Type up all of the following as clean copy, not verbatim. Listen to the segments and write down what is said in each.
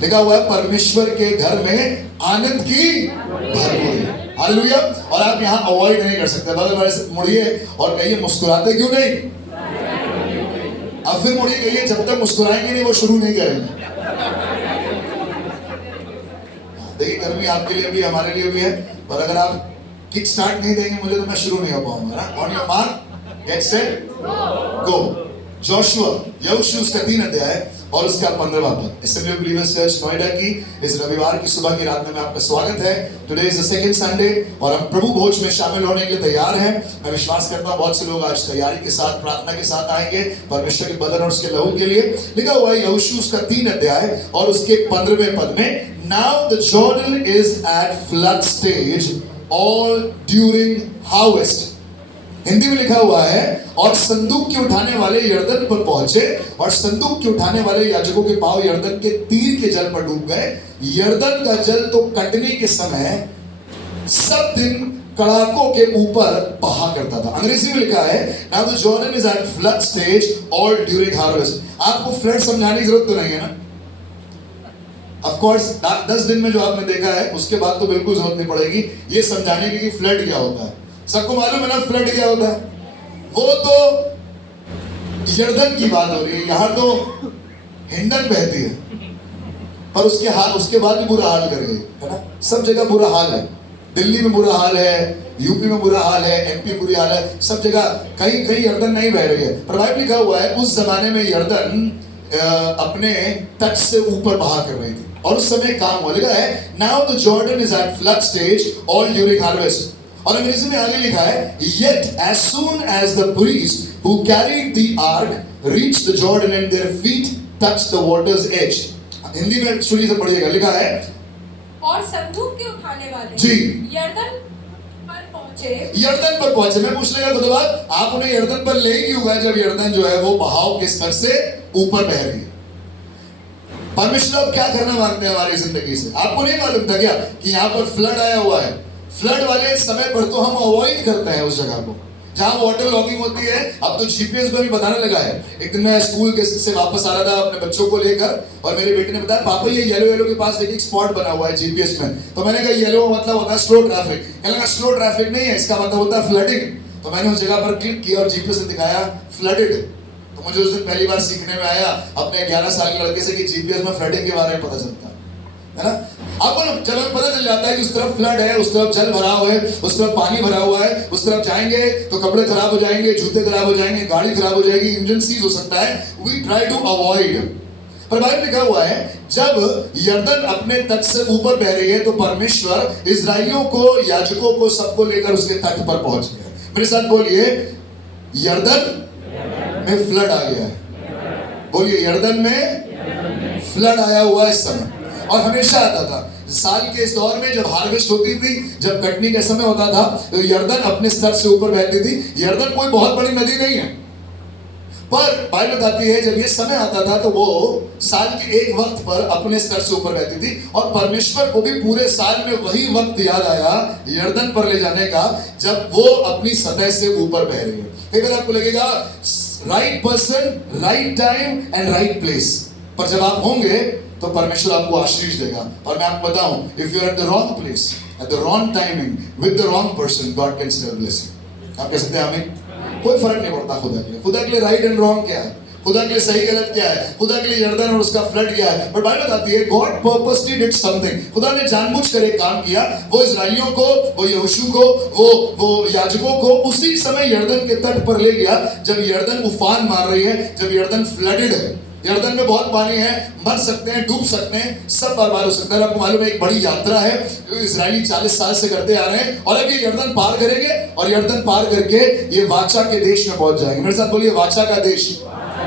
लिखा हुआ है परमेश्वर के घर में आनंद की भरपूरी। हालेलुया। और आप यहाँ अवॉइड नहीं कर सकते। बगल वाले से मुड़िए और कहिए मुस्कुराते क्यों नहीं। अब फिर मुड़िए कहिए जब तक मुस्कुराएंगे नहीं वो शुरू नहीं करेंगे। देखिए गर्मी आपके लिए भी हमारे लिए भी है, पर अगर आप किक स्टार्ट नहीं देंगे मुझे तो मैं शुरू नहीं हो पाऊंगा। On your mark get set go. Joshua यहोशू उसका 3 अध्याय और उसका 15वां पद। Assembly of believers church Noida की इस रविवार की सुबह की रात में आपका स्वागत है। Today is the second Sunday और हम प्रभु भोज में शामिल होने के लिए तैयार हैं। मैं विश्वास करता हूं बहुत से लोग आज तैयारी के साथ प्रार्थना के साथ आएंगे परमेश्वर के बदन और उसके लहू के लिए। लिखा हुआ है यहोशू उसका 3 अध्याय और उसके 15वें पद में, now the Jordan is at flood stage all during harvest. Hindi में लिखा हुआ है और संदूक के उठाने वाले यरदन पर पहुंचे और संदूक के उठाने वाले याजकों के पांव यरदन के तीर के जल पर डूब गए। यरदन का जल तो कटने के समय सब दिन कड़ाकों के ऊपर बहा करता था। अंग्रेजी में लिखा है now the Jordan is at flood stage all during harvest. आपको फ्लड समझाने की जरूरत तो नहीं है ना। ऑफ कोर्स 10 दिन में जो आपने देखा है उसके बाद तो बिल्कुल जरूरत नहीं पड़ेगी ये समझाने की कि फ्लड क्या होता है। सबको मालूम है ना फ्लड क्या होता है। वो तो यरदन की बात हो रही है, यहां तो हिंडन बहती है, पर उसके बाद भी बुरा हाल कर गई है ना। सब जगह बुरा हाल है। दिल्ली में बुरा हाल है, यूपी में बुरा हाल है, एमपी बुरी हाल है, सब जगह कहीं कहीं यरदन नहीं बह रही है। पर बाइबल लिखा हुआ है उस जमाने में यरदन अपने तट से ऊपर बहा कर रही थी और उस समय काम हुआ। लिखा है now the Jordan is at flood stage all during harvest. और अंग्रेजी में आगे लिखा है yet as soon as the priests who carried the ark reached the Jordan and their feet touched the water's edge। Hindi में शुरू से पढ़िएगा। लिखा है और संदूक के उठाने वाले जी यरदन पर पहुंचे। यरदन पर पहुंचे। मैं पूछ लेगा खुद बात, आप उन्हें यरदन पर ले क्यों गए जब यरदन जो है वो बहाव के स्तर से ऊपर बह रही है। परमेश्वर अब क्या करना मांगते हैं हमारी जिंदगी से। आपको नहीं मालूम था क्या कि यहाँ पर फ्लड आया हुआ है। फ्लड वाले समय पर तो हम अवॉइड करते हैं उस जगह को जहां वाटर लॉगिंग होती है। अब तो जीपीएस में भी बताने लगा है। एक दिन मैं स्कूल के से वापस आ रहा था अपने बच्चों को लेकर और मेरे बेटे ने बताया पापा ये येलो के पास एक स्पॉट बना हुआ है जीपीएस में। तो मैंने कहा येलो मतलब होता है स्लो ट्रैफिक। कहने लगा स्लो ट्रैफिक नहीं है, इसका मतलब होता है फ्लडिंग। तो मैंने उस जगह पर क्लिक किया और जीपीएस ने दिखाया फ्लडेड। तो मुझे उस दिन पहली बार सीखने में आया अपने 11 साल के लड़के से कि जीपीएस में फ्लडिंग के बारे में पता चलता है ना। आपको जब हमें पता चल जाता है कि उस तरफ फ्लड है, उस तरफ जल भरा हुआ है, उस तरफ पानी भरा हुआ है, उस तरफ जाएंगे तो कपड़े खराब हो जाएंगे, जूते खराब हो जाएंगे, गाड़ी खराब हो जाएगी, इंजन सीज हो सकता है। We try to avoid. पर बाइबल लिखा हुआ है जब यरदन अपने तट से ऊपर बह रही है तो परमेश्वर इजराइलियों को, याजकों को, सबको लेकर उसके तट पर पहुंच गया। मेरे साथ बोलिए यरदन में फ्लड आ गया है। बोलिए यरदन में फ्लड आया हुआ है इस समय और हमेशा आता था। साल के इस दौर में जब हार्वेस्ट होती थी, जब कटनी का समय होता था तो यरदन अपने स्तर से ऊपर बहती थी। यरदन कोई बहुत बड़ी नदी नहीं है, पर बाइबल बताती है जब ये समय आता था तो वो साल के एक वक्त पर अपने स्तर से ऊपर बहती थी और परमेश्वर को भी पूरे साल में वही वक्त याद आया यरदन पर ले जाने का जब वो अपनी सतह से ऊपर बह रही है। कई बार आपको लगेगा right person, right time and right place, पर जब आप होंगे तो परमेश्वर आपको आशीष देगा। और मैं आपको बताऊं, if you are at the wrong place at the wrong timing with the wrong person, God can still bless you. आप कह सकते हैं आमीन। कोई फर्क नहीं पड़ता खुदा के लिए। खुदा के लिए राइट एंड रॉन्ग क्या है, खुदा के लिए सही गलत क्या है, खुदा के लिए यरदन और उसका फ्लड क्या है। बट बाइबल बताती है गॉड पर्पसली डिड समथिंग। खुदा ने जानबूझकर एक काम किया। वो इजराइलियों को, वो यहोशू को, वो याजकों को उसी समय यरदन के तट पर ले गया जब यरदन उफान मार रही है, जब यरदन फ्लडेड है। यरदन में बहुत पानी है, मर सकते हैं, डूब सकते हैं, सब बर्बाद हो सकता है। आपको मालूम है एक बड़ी यात्रा है इजरायली 40 साल से करते आ रहे हैं और अब ये यरदन पार करेंगे और यरदन पार करके ये वाचा के देश में पहुंच जाएंगे। मेरे साथ बोलिए वाचा का देश,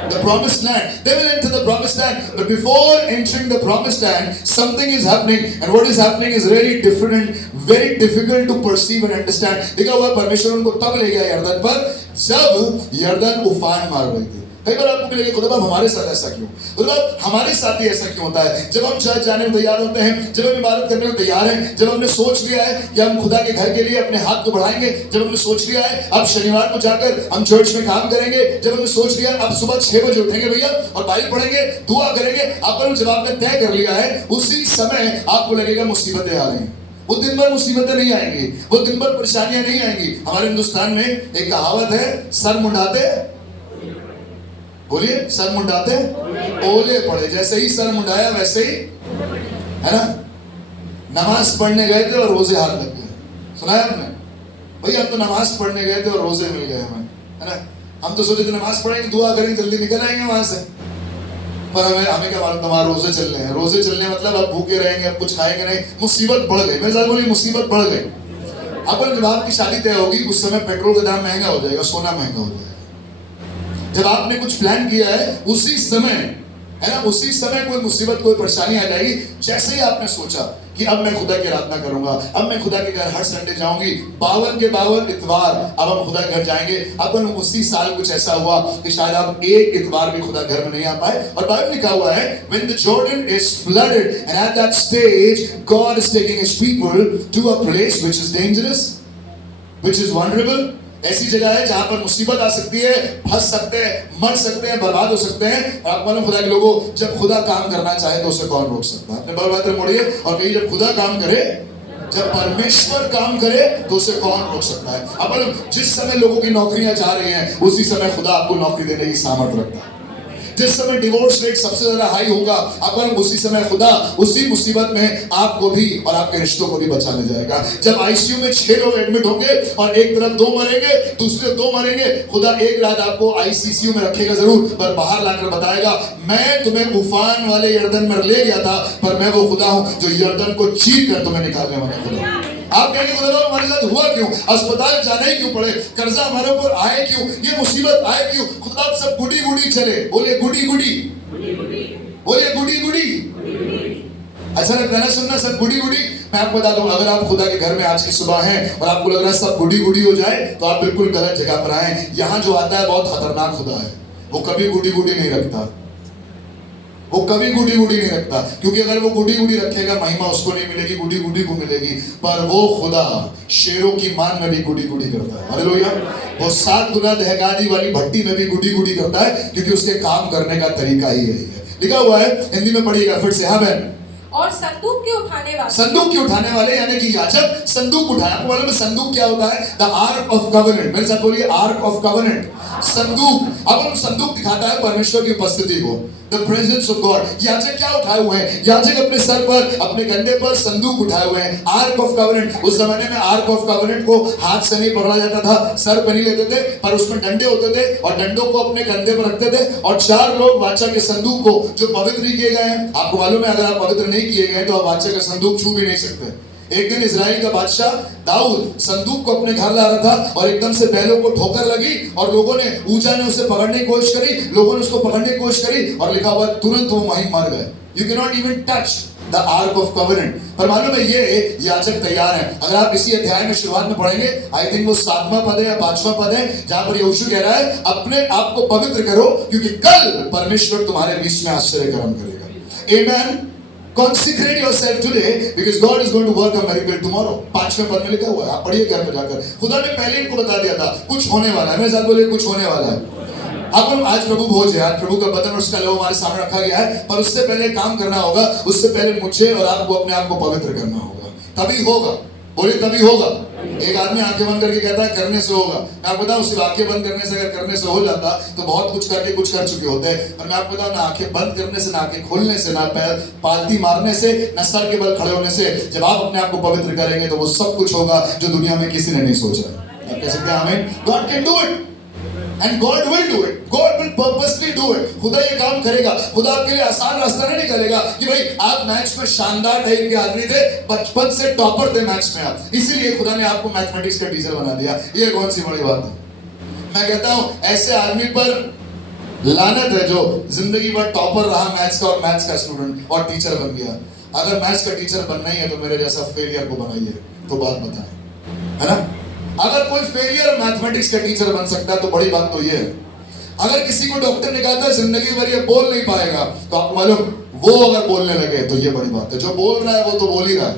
the promised land. They will enter the promised land, but before entering the promised land something is happening and what is happening is really different and very difficult to perceive and understand। देखा हुआ परमेश्वर उनको तब ले गया यरदन पर जब यरदन उफान मार रही थी। कई बार आपको मिलेगा खुदा बाप हमारे साथ ऐसा क्यों, खुदा बाप हमारे साथ ही ऐसा क्यों होता है। जब हम चर्च जाने में तैयार होते हैं, जब हम इबादत करने में तैयार हैं, जब हमने सोच लिया है कि हम खुदा के घर के लिए अपने हाथ को बढ़ाएंगे, जब हमने सोच लिया है अब शनिवार को जाकर हम चर्च में काम करेंगे, जब हमने सोच लिया अब सुबह 6 बजे उठेंगे भैया और बाइबल पढ़ेंगे, दुआ करेंगे, आपने जब आपने तय कर लिया है, उसी समय आपको लगेगा मुसीबतें आ रही हैं। वो दिन भर मुसीबतें नहीं आएंगी, वो दिन भर परेशानियां नहीं आएंगी। हमारे हिंदुस्तान में एक कहावत है, सर मुंडाते, बोलिए, सर मुंडाते ओले पड़े। जैसे ही सर मुंडाया वैसे ही, है ना, नमाज पढ़ने गए थे और रोजे हाथ लग गए। सुना है आपने? भैया हम तो नमाज पढ़ने गए थे और रोजे मिल गए हमें, है ना। हम तो सोचे थे नमाज पढ़ेंगे, दुआ करेंगे, जल्दी निकल आएंगे वहां से, पर हमें क्या मालूम हमारे रोजे चल रहे हैं। रोजे चलने मतलब अब भूखे रहेंगे, अब कुछ खाएंगे नहीं, मुसीबत बढ़ गई। मेरे साथ बोलिए, मुसीबत बढ़ गई। अपन जब आपकी शादी तय होगी उस समय पेट्रोल का दाम महंगा हो जाएगा, सोना महंगा हो जाएगा। जब आपने कुछ प्लान किया है उसी समय, है ना, उसी समय कोई मुसीबत, कोई परेशानी आ जाएगी। जैसे ही आपने सोचा कि अब मैं खुदा की आराधना करूंगा, अब मैं खुदा के घर हर संडे जाऊंगी, 52 के 52 इतवार अब हम खुदा के घर जाएंगे। अपन उसी साल कुछ ऐसा हुआ कि शायद आप एक इतवार भी खुदा घर में नहीं आ पाए। और बाइबल लिखा हुआ है, when the Jordan is flooded and at that stage God is taking his people to a place which is dangerous, which is vulnerable। ऐसी जगह है जहां पर मुसीबत आ सकती है, फंस सकते हैं, मर सकते हैं, बर्बाद हो सकते हैं। और आप मालूम खुदा के लोगों, जब खुदा काम करना चाहे तो उसे कौन रोक सकता है? अपने बर्बाद मोड़िए और कहिए, जब खुदा काम करे, जब परमेश्वर काम करे तो उसे कौन रोक सकता है। अब जिस समय लोगों की नौकरियां जा रही हैं उसी समय खुदा आपको नौकरी देने की सामर्थ्य रखता है। जिस समय डिवोर्स रेट सबसे ज्यादा हाई होगा, अपन उसी समय खुदा उसी मुसीबत में आपको भी और आपके रिश्तों को भी बचाने जाएगा। जब आईसीयू में 6 लोग एडमिट होंगे और एक तरफ 2 मरेंगे, दूसरे 2 मरेंगे, खुदा एक रात आपको आईसीयू में रखेगा जरूर, पर बाहर लाकर बताएगा, मैं तुम्हें उफान वाले यर्दन में ले गया था, पर मैं वो खुदा हूं जो यर्दन को चीर कर तुम्हें निकालने वाला खुदा। आप कहेंगे खुदा हमारे साथ हुआ क्यों, अस्पताल जाने ही क्यों पड़े, कर्जा हमारे ऊपर आए क्यों, ये मुसीबत आए क्यों? खुदा सब गुडी गुडी चले। बोलिए गुडी गुडी, बोलिए गुडी गुडी। अच्छा लगता है ना सुनना, सब गुडी गुडी। मैं आपको बता दूं, अगर आप खुदा के घर में आज की सुबह हैं और आपको लग रहा है सब गुडी गुडी हो जाए, तो आप बिल्कुल गलत जगह पर आए। यहाँ जो आता है बहुत खतरनाक खुदा है, वो कभी गुडी गुडी नहीं रखता, वो कभी गुडी गुडी नहीं रखता। क्योंकि अगर वो गुडी गुडी रखेगा, महिमा उसको नहीं मिलेगी, गुडी गुडी को मिलेगी। पर वो खुदा शेरों की मान में भी गुडी गुडी करता है। हालेलुया। वो 7 गुना दहकानी वाली भट्टी में भी गुडी गुडी करता है, क्योंकि उसके काम करने का तरीका ही यही है। लिखा हुआ है, हिंदी में पढ़िएगा फिर से। हाँ बहन। और संदूक के उठाने वाले, संदूक के उठाने वाले यानी कि याजक संदूक उठाया। आपको मालूम है संदूक क्या होता है? The arc of covenant. मेरे साथ बोलिए, आर्क ऑफ कवेनेंट, संदूक। अब हम संदूक दिखाता है परमेश्वर की उपस्थिति को, द प्रेजेंस ऑफ गॉड। याजक क्या उठाए हुए हैं? याजक अपने सर पर, अपने कंधे पर संदूक उठाए हुए हैं, आर्क ऑफ कवेनेंट। उस जमाने में आर्क ऑफ कवेनेंट को हाथ से नहीं पकड़ा जाता था, सर पर नहीं लेते थे, पर उसमें डंडे होते थे और डंडों को अपने कंधे पर रखते थे। और 4 लोग वाचा के संदूक को, जो पवित्र नहीं किए गए हैं, आपको मालूम है अगर आप पवित्र नहीं किए गए तो आप वाचा का संदूक छू भी नहीं सकते। एक दिन इजराइल का बादशाह दाऊद संदूक को अपने घर ला रहा था और एकदम से बैलों को ठोकर लगी और लोगों ने, ऊजा ने उसे पकड़ने की कोशिश करी, लोगों ने उसको पकड़ने की कोशिश करी और लिखा हुआ तुरंत वो वहीं मर गए। You can not even touch the arc of covenant. पर मालूम है ये याजक तैयार है। अगर आप इसी अध्याय में शुरुआत में पढ़ेंगे, आई थिंक वो 7वां पद है या 5वां पद है, जहां पर यहोशू कह रहा है, अपने आप को पवित्र करो क्योंकि कल परमेश्वर तुम्हारे बीच में आश्चर्य कर्म करेगा। आमेन। Consecrate yourself today because God is going to work a miracle tomorrow। 5वें पद में लिखा हुआ है, आप पढ़िए घर में जाकर। खुदा ने पहले इनको बता दिया था कुछ होने वाला है। मेरे साथ बोलिए, कुछ होने वाला है। अब हम आज प्रभु भोज है, आज प्रभु का बदन और उसका लहू हमारे सामने रखा गया है, पर उससे पहले काम करना होगा। उससे पहले मुझे और आपको अपने आप को पवित्र करना होगा, तभी होगा। बोलिए, तभी होगा। एक आदमी आंखें बंद करके कहता है करने से होगा। मैं आपको बताऊं, सिर्फ आंखें बंद करने से, अगर करने से हो जाता तो बहुत कुछ करके कुछ कर चुके होते हैं। और मैं आपको बताऊं, ना आंखें बंद करने से, ना आंखें खोलने से, ना पैर पालती मारने से, ना सर के बल खड़े होने से, जब आप अपने आप को पवित्र करेंगे तो वो सब कुछ होगा जो दुनिया में किसी ने नहीं सोचा। आप कह सकते हैं आमीन। God can do it and God will do it, God will purposely do it। खुदा ये काम करेगा। खुदा आपके लिए आसान रास्ता नहीं निकालेगा कि भाई आप मैथ्स में शानदार टाइप के आदमी थे, बचपन से टॉपर थे मैथ्स में, आप इसीलिए खुदा ने आपको मैथमेटिक्स का टीचर बना दिया। ये कौन सी बड़ी बात है? मैं कहता हूं ऐसे आदमी पर लानत है जो जिंदगी भर टॉपर रहा मैथ्स का और मैथ्स का स्टूडेंट और टीचर बन गया। अगर मैथ्स का टीचर बनना ही है तो मेरे जैसा फेलियर को बनाइए, तो बात बताएं, है ना। अगर कोई फेलियर मैथमेटिक्स का टीचर बन सकता है तो बड़ी बात तो ये है। अगर किसी को डॉक्टर ने कहा था जिंदगी भर ये बोल नहीं पाएगा, तो आपको मालूम वो अगर बोलने लगे तो ये बड़ी बात है। जो बोल रहा है वो तो बोल ही रहा है,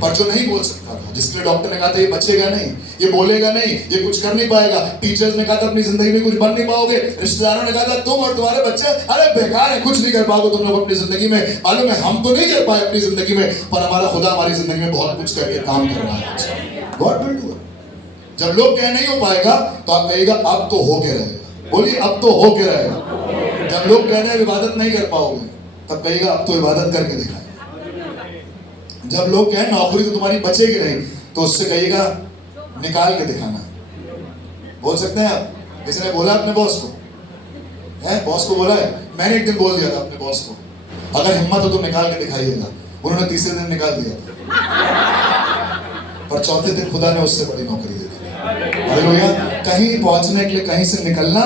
पर जो नहीं बोल सकता था, जिसके लिए डॉक्टर ने कहा था ये बचेगा नहीं, ये बोलेगा नहीं, ये कुछ कर नहीं पाएगा, टीचर्स ने कहा था अपनी जिंदगी में कुछ बन नहीं पाओगे, रिश्तेदारों ने कहा था तुम और तुम्हारे बच्चे अरे बेकार है, कुछ नहीं कर पाओगे तुम लोग अपनी जिंदगी में। मालूम है हम तो नहीं कर पाए अपनी जिंदगी में, पर हमारा खुदा हमारी जिंदगी में बहुत कुछ करके काम कर रहा है। God will do it. जब लोग कह नहीं हो पाएगा तो आप कहिएगा अब तो हो के रहेगा। बोलिए अब तो हो के रहेगा। जब लोग कहने हैं इबादत नहीं कर पाओगे, तब कहिएगा अब तो इबादत करके दिखाएगा। जब लोग कहें नौकरी तो तुम्हारी बचेगी नहीं, तो उससे कहिएगा निकाल के दिखाना। बोल सकते हैं आप? किसी ने बोला अपने बॉस को? है बॉस को बोला है? मैंने एक दिन बोल दिया था अपने बॉस को, अगर हिम्मत हो तो निकाल के दिखाइएगा। उन्होंने तीसरे दिन निकाल दिया था, पर चौथे दिन खुदा ने उससे बड़ी नौकरी दे दी। हालेलुया। कहीं पहुंचने के लिए कहीं से निकलना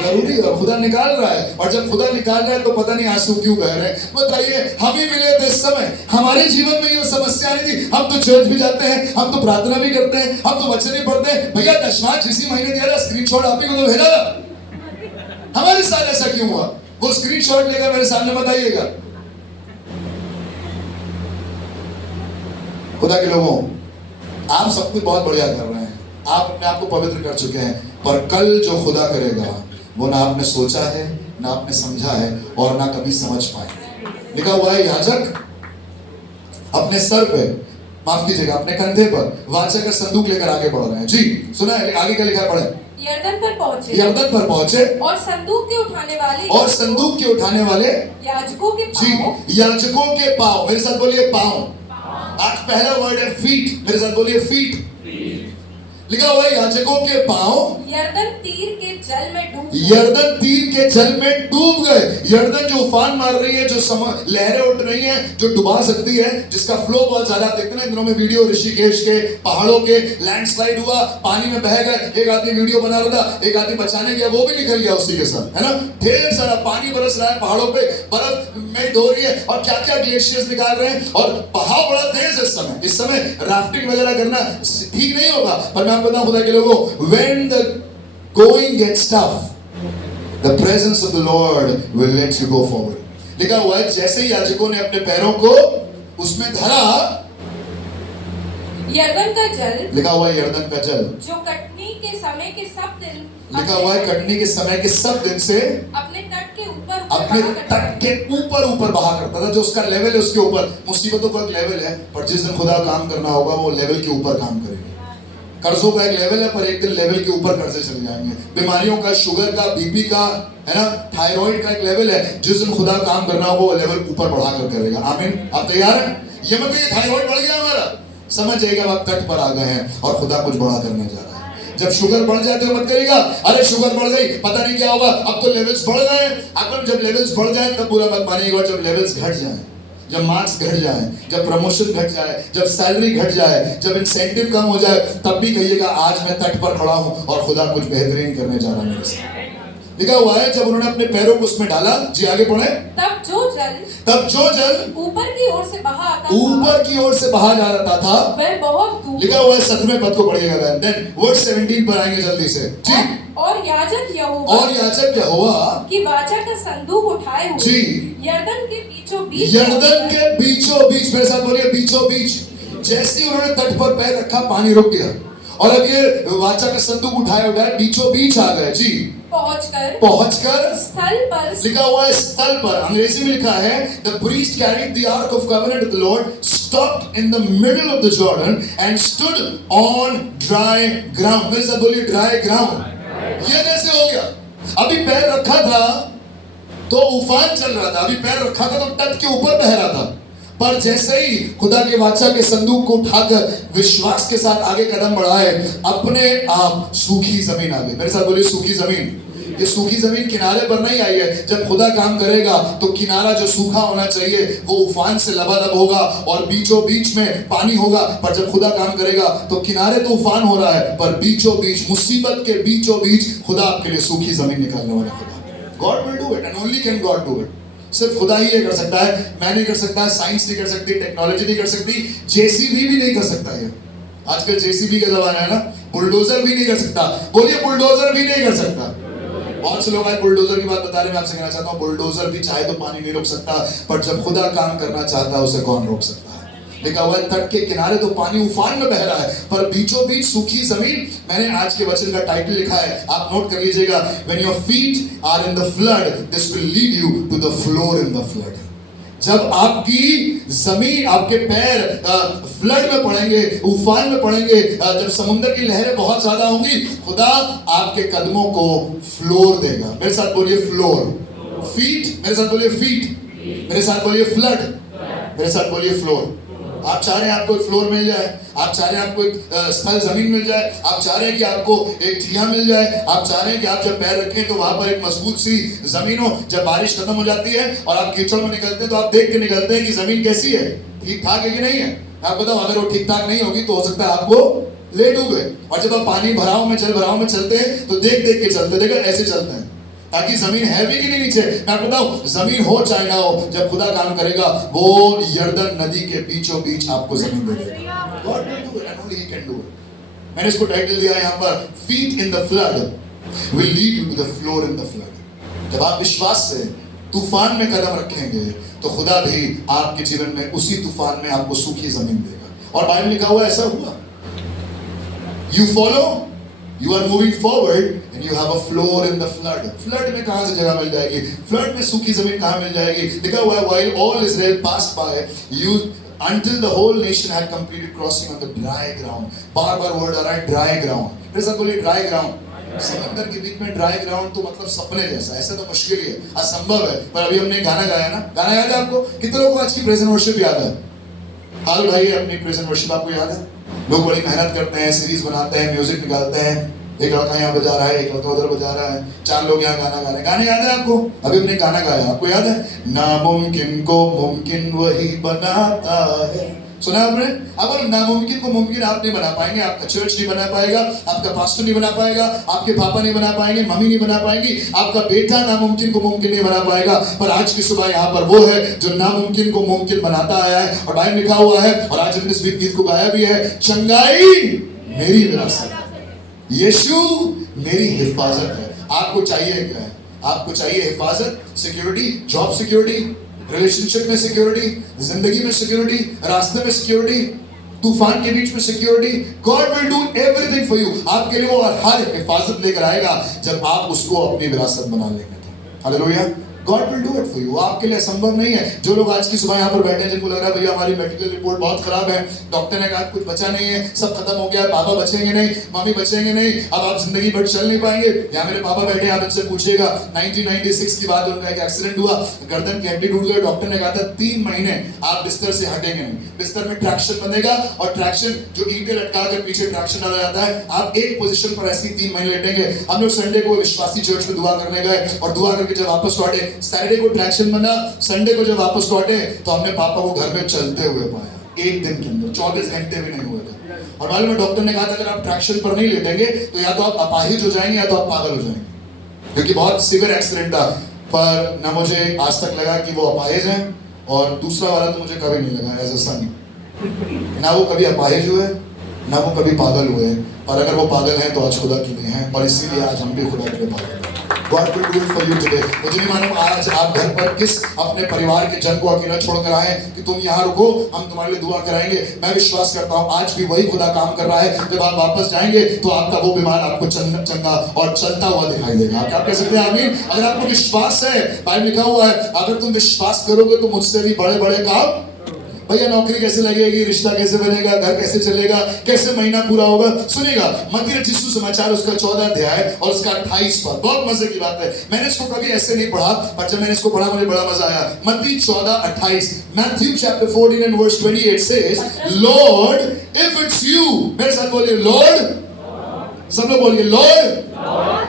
जरूरी है, और खुदा निकाल रहा है। और जब खुदा निकाल रहा है तो पता नहीं आंसू क्यों बह रहे हैं। बताइए हम ही मिले थे इस समय, हमारे जीवन में ये समस्या नहीं थी। हम तो चर्च भी जाते हैं, हम तो प्रार्थना भी करते हैं, हम तो वचन भी पढ़ते हैं। भैया दशमांश इसी महीने दिया था, स्क्रीनशॉट आप ही को तो भेजा था। हमारे साथ ऐसा क्यों हुआ? वो स्क्रीनशॉट लेकर मेरे सामने बताइएगा। खुदा के लोगों, आप सब कुछ बहुत बढ़िया कर रहे हैं, आप अपने आप को पवित्र कर चुके हैं, पर कल जो खुदा करेगा वो ना आपने सोचा है, ना आपने समझा है, और ना कभी समझ पाएंगे। लिखा हुआ है याजक अपने सर पे, माफ कीजिएगा अपने कंधे पर वाचा का संदूक लेकर आगे बढ़ रहे हैं। जी सुना है? आगे क्या लिखा है? पढ़े। यरदन पर पहुंचे, यरदन पर पहुंचे, और संदूक के उठाने वाले, और संदूक के उठाने वाले याजकों के जी पांव, याजकों के पांव। मेरे साथ बोलिए पांव। आज पहला वर्ड है फीट, मेरे साथ बोलिए फीट। लिखा हुआ है याजकों के पांव यरदन तीर के जल में डूब गए। यरदन तीर के जल में डूब गए। यरदन जो उफान मार रही है, जो लहरें उठ रही हैं, जो डुबा सकती है, जिसका फ्लो बहुत ज्यादा। देखते ना इन दिनों में वीडियो, ऋषिकेश के पहाड़ों के लैंडस्लाइड हुआ, पानी में बह गए, एक आदमी वीडियो बना रहा था, एक आदमी बचाने गया, वो भी निकल गया उसी के साथ, है ना। ढेर सारा पानी बरस रहा है पहाड़ों पे, बर्फ मेल्ट हो रही है, और क्या क्या ग्लेशियर्स निकाल रहे हैं, और बहाव बड़ा तेज है इस समय राफ्टिंग वगैरह करना ठीक नहीं होगा। पर मैं आपको बताऊं खुदा के लोगों, when the going gets tough, the presence of the Lord will let you go forward। लिखा हुआ है जैसे ही याजकों ने अपने पैरों को उसमें धरा, यरदन का जल, लिखा हुआ है यरदन का जल, जो कटनी के समय के सब दिन, लिखा हुआ है कटनी के समय के सब दिन से अपने तट के ऊपर अपने तट के ऊपर बहा करता था। जो उसका लेवल है उसके ऊपर, मुसीबतों का एक लेवल है, पर जिस दिन खुदा काम करना होगा वो लेवल के ऊपर काम करेगा। कर्जों का एक लेवल है, पर एक दिन लेवल के ऊपर कर्जे चले जाएंगे। बीमारियों का, शुगर का, बीपी का, है ना, थायराइड का एक लेवल है, जिस दिन खुदा काम करना होगा वो लेवल ऊपर बढ़ाकर करेगा। आमीन। आप तैयार हैं? ये मत ये थायराइड बढ़ गया हमारा, समझ जाइएगा आप तट पर आ गए हैं और खुदा कुछ बड़ा करने जा रहा है। जब शुगर बढ़ जाते हो मत करिएगा अरे शुगर बढ़ गई पता नहीं क्या होगा, अब तो लेवल्स बढ़ गए। अगर जब लेवल्स बढ़ जाए तब बुरा मत मानिएगा। जब लेवल्स घट जाए, जब मार्क्स घट जाए, जब प्रमोशन घट जाए, जब सैलरी घट जाए, जब इंसेंटिव कम हो जाए, तब भी कहिएगा आज मैं तट पर खड़ा हूं और खुदा कुछ बेहतरीन करने जा रहा है मेरे साथ। लिखा हुआ है जब उन्होंने अपने पैरों को उसमें डाला, जी आगे पढ़े, तब जो जल ऊपर की ओर से बहा आता था, ऊपर की ओर से बहा जा रहा था, वह बहुत दूर। लिखा हुआ है 7वें पद को पढ़िएगा बहन। देन वर्स 17 पर आएंगे जल्दी से जी। और याजक यहोवा की वाचा का संदूक उठाए हुए जी यरदन के बीचों बीच, यरदन के बीचों बीच, मेरे साथ बोलिए बीचों बीच। जैसे ही उन्होंने तट पर पैर रखा पानी रुक गया, और अब ये वाचा का संदूक उठाए बीचों बीच आ गए जी। पहुंचकर स्थल पर, लिखा हुआ है स्थल पर, अंग्रेजी में लिखा है the priest carried the ark of covenant of the Lord, stopped in the middle of the Jordan and stood on dry ground। मेरे साथ बोलिए dry ground। ये कैसे हो गया? अभी पैर रखा था तो उफान चल रहा था, अभी पैर रखा था तो तट के ऊपर बह रहा था, पर जैसे ही खुदा के वाचा के संदूक को उठाकर विश्वास के साथ आगे कदम बढ़ाए, अपने आप सूखी जमीन आ गई। मेरे साथ बोलिए सूखी जमीन। ये सूखी जमीन किनारे पर नहीं आई है। जब खुदा काम करेगा तो किनारा जो सूखा होना चाहिए वो उफान से लबालब होगा और बीचों बीच में पानी होगा। पर जब खुदा काम करेगा तो किनारे तो उफान हो रहा है, पर बीचों बीच, मुसीबत के बीचों बीच खुदा आपके लिए सूखी जमीन निकालने वाला खुदा। God will do it and only can God do it. सिर्फ खुदा ही ये कर सकता है, मैं नहीं कर सकता, साइंस नहीं कर सकती, टेक्नोलॉजी नहीं कर सकती, जेसीबी भी नहीं कर सकता है। आजकल जेसीबी का जमाना है ना, बुलडोजर भी नहीं कर सकता। बोलिए बुलडोजर भी नहीं कर सकता। बहुत से लोग आज बुलडोजर की बात बता रहे हैं, मैं आपसे कहना चाहता हूँ बुलडोजर भी चाहे तो पानी नहीं रोक सकता, पर जब खुदा काम करना चाहता है उसे कौन रोक सकता है। लिखा हुआ है तट के किनारे तो पानी उफान में बह रहा है, पर बीचों बीच सूखी जमीन। मैंने आज के वचन का टाइटल लिखा है, आप नोट कर लीजिएगा, When your feet are in the flood, this will lead you to the floor in the flood। जब आपकी जमीन, आपके पैर फ्लड में पड़ेंगे, उफान में पड़ेंगे, जब समुद्र की लहरें बहुत ज्यादा होंगी, खुदा आपके कदमों को फ्लोर देगा। मेरे साथ बोलिए फ्लोर। फीट, मेरे साथ बोलिए फीट, मेरे साथ बोलिए फ्लड, मेरे साथ बोलिए फ्लोर। आप चाह रहे हैं आपको एक फ्लोर मिल जाए, आप चाह रहे हैं आपको एक स्थल जमीन मिल जाए, आप चाह रहे हैं कि आपको एक ठिया मिल जाए, आप चाह रहे हैं कि आप जब पैर रखें तो वहां पर एक मजबूत सी जमीन हो। जब बारिश खत्म हो जाती है और आप कीचड़ में निकलते हैं तो आप देख के निकलते हैं कि जमीन कैसी है, ठीक ठाक है कि नहीं है। आप बताओ, अगर वो ठीक ठाक नहीं होगी तो हो सकता है आपको ले डूबे। और जब आप पानी भराव में, जल भराव में चलते हैं तो देख देख के चलते, देखो ऐसे चलते हैं ताकि जमीन है भी कि नहीं नीचे। मैं बताऊं, जमीन हो चाहे ना हो, जब खुदा काम करेगा वो यर्दन नदी के बीचों बीच आपको जमीन दे देगा। God will do it and only He can do it। मैंने इसको टाइटल दिया है यहाँ पर, feet in the flood will lead you to the floor in the flood। जब आप विश्वास से तूफान में कदम रखेंगे तो खुदा भी आपके जीवन में उसी तूफान में आपको सूखी जमीन देगा। और बाइबल लिखा हुआ ऐसा हुआ, you follow, you are moving forward and you have a floor in the flood। Flood में कहां से जगह मिल जाएगी, फ्लड में सूखी जमीन कहां मिल जाएगी। लिखा हुआ है while all Israel passed by you until the whole nation had completed crossing on the dry ground। बार बार वर्ड आ रहा है dry ground। मेरे साथ बोलिए dry ground। समंदर के बीच में ड्राई ग्राउंड तो मतलब सपने जैसा, ऐसा तो मुश्किल ही है, असंभव है। पर अभी हमने गाना गाया ना, गाना याद है आपको? कितने लोगों को आज की प्रेजेंट वर्शिप याद है? हाथ उठाइए, अपनी प्रेजेंट वर्शिप आपको याद है? लोग बड़ी मेहनत करते हैं, सीरीज बनाते हैं, म्यूजिक निकालते हैं, एक लड़का यहाँ बजा रहा है, एक लड़का उधर बजा रहा है, 4 लोग यहाँ गाना गा रहे हैं। गाने याद है आपको? अभी हमने गाना गाया, आपको याद है? नामुमकिन को मुमकिन वही बनाता है। सुना आपने? अब नामुमकिन को मुमकिन आप नहीं बना पाएंगे, आपका चर्च नहीं बना पाएगा, आपका पास्टर नहीं बना पाएगा, आपके पापा नहीं बना पाएंगे, मम्मी नहीं बना पाएंगी, आपका बेटा नामुमकिन को मुमकिन नहीं बना पाएगा। पर आज की सुबह यहाँ पर वो है जो नामुमकिन को मुमकिन बनाता आया है। और बाइबल लिखा हुआ है, और आज हमने इस गीत को गाया भी है, चंगाई मेरी विरासत, यीशु मेरी हिफाजत है। आपको चाहिए क्या है? आपको चाहिए हिफाजत, सिक्योरिटी, जॉब सिक्योरिटी, रिलेशनशिप में सिक्योरिटी, जिंदगी में सिक्योरिटी, रास्ते में सिक्योरिटी, तूफान के बीच में security. God will do everything for you. आपके लिए वो हर हिफाजत लेकर आएगा जब आप उसको अपनी विरासत बना लेंगे। Hallelujah. God will do it for you। आपके लिए असंभव नहीं है। जो लोग आज की सुबह यहाँ पर बैठे हैं, जिनको लग रहा है भैया हमारी मेडिकल रिपोर्ट बहुत खराब है, डॉक्टर ने कहा कुछ बचा नहीं है, सब खत्म हो गया, पापा बचेंगे नहीं, मम्मी बचेंगे नहीं, अब आप जिंदगी भर चल नहीं पाएंगे। यहाँ मेरे पापा बैठे, आप इनसे पूछिएगा 1996 की बात, उनका एक एक्सीडेंट हुआ, गर्दन की हड्डी टूट गई, डॉक्टर ने कहा था 3 महीने आप बिस्तर से हटेंगे नहीं। बिस्तर में ट्रैक्शन बनेगा, और ट्रैक्शन जो ईंटें लटका कर पीछे ट्रैक्शन डाला जाता है, आप एक पोजीशन पर ऐसे 3 महीने लेटेंगे। हम लोग संडे को विश्वासी चर्च में दुआ करने गए, और दुआ करके जब वापस लौटे, सैटरडे को ट्रैक्शन बना, संडे को जब वापस लौटे तो हमने पापा को घर में चलते हुए पाया। एक दिन के अंदर 24 घंटे भी नहीं हुए थे। और मालूम है डॉक्टर ने कहा था अगर आप ट्रैक्शन पर नहीं लेटेंगे तो या तो आप अपाहिज हो जाएंगे या तो आप पागल हो जाएंगे, क्योंकि बहुत सीवियर एक्सीडेंट था। पर ना मुझे आज तक लगा कि वो अपाहिज हैं, और दूसरा वाला तो मुझे कभी नहीं लगा एज अ सन। ना वो कभी अपाहिज हुए, ना वो कभी पागल हुए। और अगर वो पागल हैं तो आज खुदा के लिए हैं, और इसीलिए आज हम भी खुदा के लिए पागल हैं। God will do it for you today। मुझे नहीं मालूम आज आप घर पर किस अपने परिवार के जन को अकेला छोड़कर आए कि तुम यहाँ रुको, हम तुम्हारे लिए दुआ कराएंगे। मैं विश्वास करता हूँ आज भी वही खुदा काम कर रहा है। जब आप वापस जाएंगे तो आपका वो बीमार आपको चंगा और चलता हुआ दिखाई देगा। आप कह सकते हैं आमीन? अगर आपको विश्वास है, बाइबल लिखा हुआ है, अगर तुम विश्वास करोगे तो मुझसे भी बड़े बड़े काम। भैया नौकरी कैसे लगेगी, रिश्ता कैसे बनेगा, घर कैसे चलेगा, कैसे महीना पूरा होगा? सुनेगा मत्ती रचित सुसमाचार उसका 14 अध्याय और उसका 28 पद, बहुत मजे की बात है। मैंने इसको कभी ऐसे नहीं पढ़ा, पर जब मैंने इसको पढ़ा मुझे बड़ा मजा आया। मत्ती 14:28, Matthew chapter 14 and verse 28 says, Lord, if it's you, मेरे साथ बोलिए Lord, सब लोग बोलिए Lord,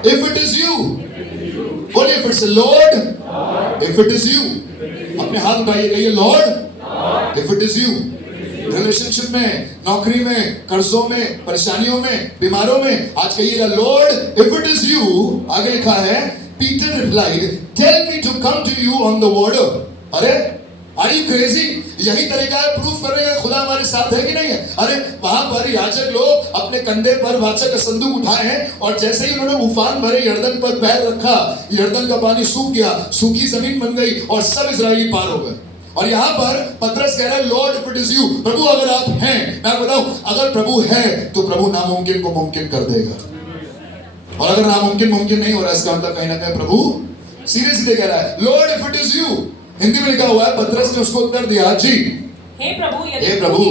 if it is you, बोलिए फिर से Lord, if it is you। अपने हाथ उठाइए, कहिए Lord, if it is you। Relationship में, नौकरी में, कर्जों में, परेशानियों में, बीमारों में, आज कहिएगा Lord if it is you. आगे लिखा है Peter replied tell me to come to you on the water. अरे Are you crazy? यही तरीका है प्रूफ करने का खुदा हमारे साथ है कि नहीं है। अरे वहां पर याजक लोग अपने कंधे पर वाचा का संदूक उठाए हैं और जैसे ही उन्होंने उफान भरे यर्दन पर पैर रखा, यर्दन का पानी सूख गया, सूखी जमीन बन गई और सब इजरायली पार हो गए। और यहाँ पर पतरस कह रहा है Lord if it is you, प्रभु अगर आप हैं, मैं बताऊं अगर प्रभु है तो प्रभु नामुमकिन को मुमकिन कर देगा। और अगर नामुमकिन मुमकिन नहीं हो रहा इसका मतलब कहीं ना कहीं प्रभु सीरियसली कह रहा है Lord if it is you. Hindi में लिखा हुआ है, पतरस ने उसको उत्तर दिया जी हे प्रभु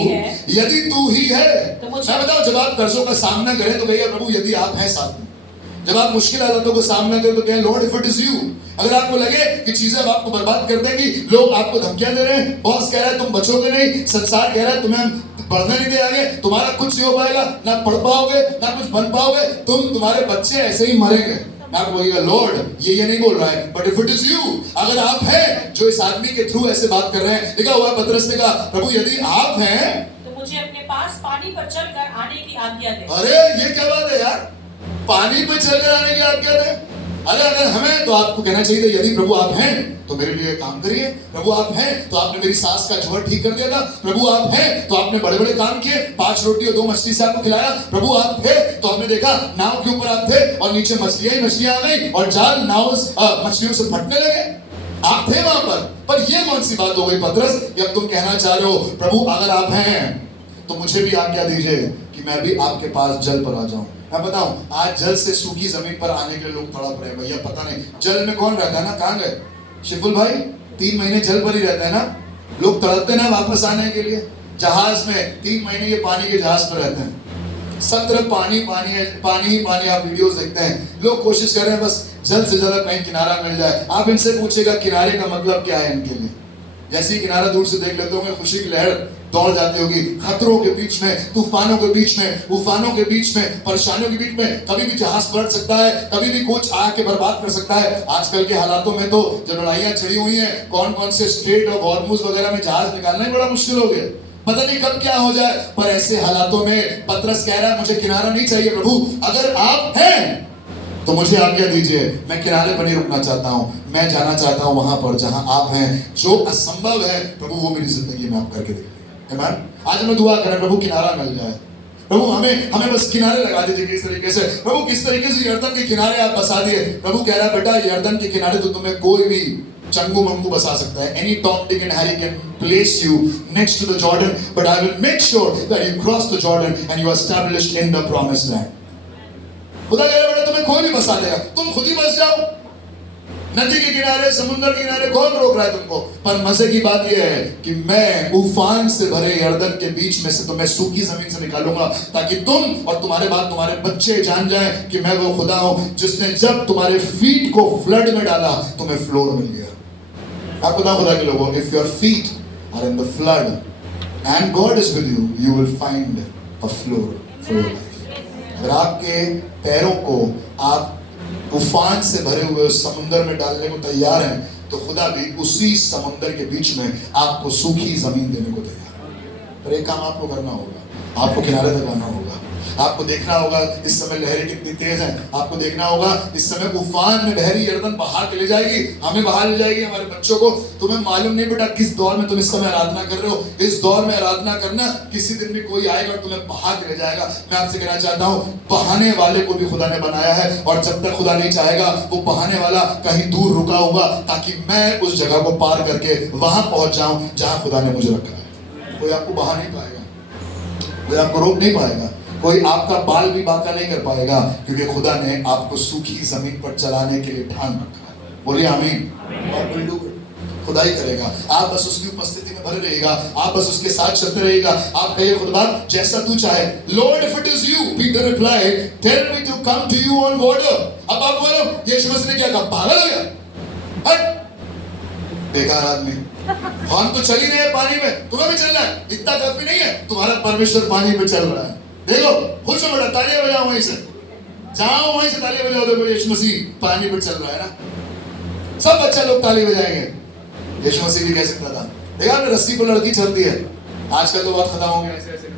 यदि तू ही है। तो मैं बताऊं जब आप कर्जों का सामना करें तो कहिए प्रभु यदि आप हैं साथ में। जब आप मुश्किल हालातों को सामना करें तो कहें Lord if it is you. अगर आपको लगे कि चीजें अब आपको बर्बाद कर देंगी, लोग आपको धमकियां दे रहे हैं, बॉस कह रहा है तुम बचोगे नहीं, संसार कह रहा है तुम्हें बढ़ने नहीं देंगे, तुम्हारा कुछ नहीं हो पाएगा, ना पढ़ पाओगे ना कुछ बन पाओगे, तुम्हारे बच्चे ऐसे ही मरेंगे, मैं आपको बोलिएगा लॉर्ड ये नहीं बोल रहा है, but if it is you, अगर आप हैं जो इस आदमी के थ्रू ऐसे बात कर रहे हैं, लिखा हुआ है पतरस ने कहा प्रभु यदि आप हैं तो मुझे अपने पास पानी पर चलकर आने की आज्ञा दे। अरे ये क्या बात है यार, पानी पे चलकर आने की आज्ञा दे। अरे अगर हमें तो आपको कहना चाहिए यदि प्रभु आप हैं तो मेरे लिए काम करिए, प्रभु आप हैं तो आपने मेरी सास का ज्वर ठीक कर दिया था, प्रभु आप हैं तो आपने बड़े बड़े काम किए, 5 रोटी और 2 मछली से आपको खिलाया, प्रभु आप थे तो हमने देखा नाव के ऊपर आप थे और नीचे मछलियां ही मछलियां आ गई और जाल नाव मछलियों से फटने लगे, आप थे वहां पर ये कौन सी बात हो गई पतरस कि अब तुम कहना चाह रहे हो प्रभु अगर आप हैं तो मुझे भी आज्ञा दीजिए कि मैं भी आपके पास जल पर आ जाऊं। मैं बताऊं आज जल से सूखी जमीन पर आने के लिए लोग तड़प रहे हैं भैया, पता नहीं जल में कौन रहता है ना, कहां गए शिफुल भाई, 3 महीने जल पर ही रहते हैं ना, लोग तड़पते ना वापस आने के लिए, जहाज में 3 महीने ये पानी के जहाज पर रहते हैं, सब तरफ पानी पानी है, पानी ही पानी, आप वीडियोस देखते हैं, लोग कोशिश कर रहे हैं बस जल्द से ज्यादा कहीं किनारा मिल जाए। आप इनसे पूछेगा किनारे का मतलब क्या है इनके लिए, जैसे ही किनारा दूर से देख लेते होंगे खुशी की लहर दौड़ जाती होगी, खतरों के बीच में, तूफानों के बीच में, उफानों के बीच में, परेशानियों के बीच में, कभी भी जहाज पलट सकता है, कभी भी कुछ आके बर्बाद कर सकता है। आजकल के हालातों में तो जो लड़ाइयां छिड़ी हुई हैं, कौन कौन से स्ट्रेट ऑफ हॉर्मुज वगैरह में जहाज निकालना ही बड़ा मुश्किल हो गया, पता नहीं कब क्या हो जाए। पर ऐसे हालातों में पतरस कह रहा है मुझे किनारा नहीं चाहिए प्रभु, अगर आप हैं तो मुझे आज्ञा दीजिए, मैं किनारे पर नहीं रुकना चाहता हूं, मैं जाना चाहता हूं वहां पर जहां आप हैं। जो असंभव है प्रभु वो मेरी जिंदगी में आप करके देखिए। आज मैं दुआ करें प्रभु किनारा मिल जाए, प्रभु हमें बस किनारे लगा दीजिए किस तरीके से, प्रभु किस तरीके से यर्दन के किनारे आप बसा दिए। प्रभु कह रहा है बेटा यर्दन के किनारे तो तुम्हें कोई भी चंगू मंगू बसा सकता है, any Tom Dick and Harry can place you next to the Jordan, but I will make sure that you cross the Jordan and you are established in the promised land. खुदा कह रहा है बेटा तुम्हें कोई भी बसा देगा, तुम खुद ही बस जाओ नदी के किनारे, समुद्र के किनारे, कौन रोक रहा है तुमको। पर मजे की बात यह है कि मैं उफान से भरे यर्दन के बीच में से तुम्हें सूखी जमीन से निकालूंगा ताकि तुम और तुम्हारे बाद तुम्हारे बच्चे जान जाएं कि मैं वो खुदा हूं जिसने जब तुम्हारे फीट को फ्लड में डाला तुम्हें फ्लोर मिल गया। आप खुदा के लोगों, if your feet are in the flood and God is with you, you will find a floor for your life. अगर आपके पैरों को आप उफान से भरे हुए समुद्र में डालने को तैयार हैं तो खुदा भी उसी समुद्र के बीच में आपको सूखी जमीन देने को तैयार है। पर एक काम आपको करना होगा, आपको किनारे तक आना होगा, आपको देखना होगा इस समय लहरें कितनी तेज हैं, आपको देखना होगा इस समय उफान में बहरी यर्दन बहा के ले जाएगी, हमें बहा ले जाएगी, हमारे बच्चों को। तुम्हें मालूम नहीं बेटा किस दौर में तुम इस समय आराधना कर रहे हो, इस दौर में आराधना करना, किसी दिन भी कोई आएगा और तुम्हें बहा के ले जाएगा। मैं आपसे कहना चाहता हूँ बहाने वाले को भी खुदा ने बनाया है और जब तक खुदा नहीं चाहेगा वो बहाने वाला कहीं दूर रुका होगा ताकि मैं उस जगह को पार करके वहां पहुंच जाऊं जहां खुदा ने मुझे रखा है। कोई आपको बहा नहीं पाएगा, कोई आपको रोक नहीं पाएगा, कोई आपका बाल भी बांका नहीं कर पाएगा क्योंकि खुदा ने आपको सूखी जमीन पर चलाने के लिए ठान रखा है। बोलिए आमीन। खुदा ही करेगा, आप बस उसकी उपस्थिति में भरे रहिएगा, आप बस उसके साथ चलते रहिएगा। आप कहिए खुदा जैसा तू चाहे, Lord if it is you, Peter reply, tell me to come to you on water. अब आप बोलो यीशु मसीह ने क्या कहा, पागल हो गया, हट बेकार आदमी, हम तो चल ही रहे हैं पानी में, तुम्हें भी चलना है, इतना काफी नहीं है, तुम्हारा परमेश्वर पानी में चल रहा है। देखो खुश हो बेटा, तालियां बजाओ, वहीं से जाओ, वहीं से तालियां बजाओ, देखो यीशु मसीह पानी पे चल रहा है ना, सब बच्चे लोग ताली बजाएंगे। यीशु मसीह भी कह सकता था, देखा आपने रस्सी पर लड़की चलती है, आजकल तो बहुत खत्म हो गया ऐसे ऐसे,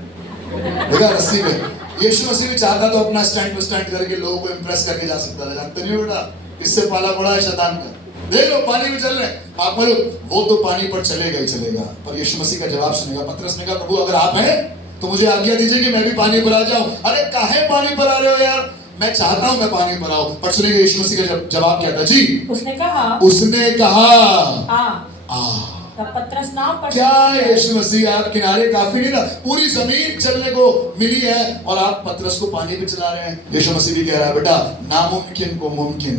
देखा रस्सी पे। यीशु मसीह भी चाहता तो अपना स्टैंड पे स्टैंड करके लोगों को इंप्रेस करके जा सकता था, जानते नहीं बेटा, इससे पाला पड़ा है शैतान का। देख लो पानी में चल रहे हैं। आप बोलो वो तो पानी पर चलेगा ही चलेगा, पर यीशु मसीह का जवाब सुनेगा। पतरस ने कहा प्रभु अगर आप हैं तो मुझे आज्ञा दीजिए कि मैं भी पानी पर आ जाऊं। अरे काहे पानी पर आ रहे हो यार, मैं चाहता हूं मैं पानी पर आऊं। पर सुनिए यीशु मसीह का जवाब क्या था जी? उसने कहा आ। तब पतरस नाव पर क्या यीशु मसीह आप किनारे काफी नहीं था, पूरी जमीन चलने को मिली है और आप पतरस को पानी पे चला रहे हैं। यीशु मसीह भी कह रहा है बेटा नामुमकिन को मुमकिन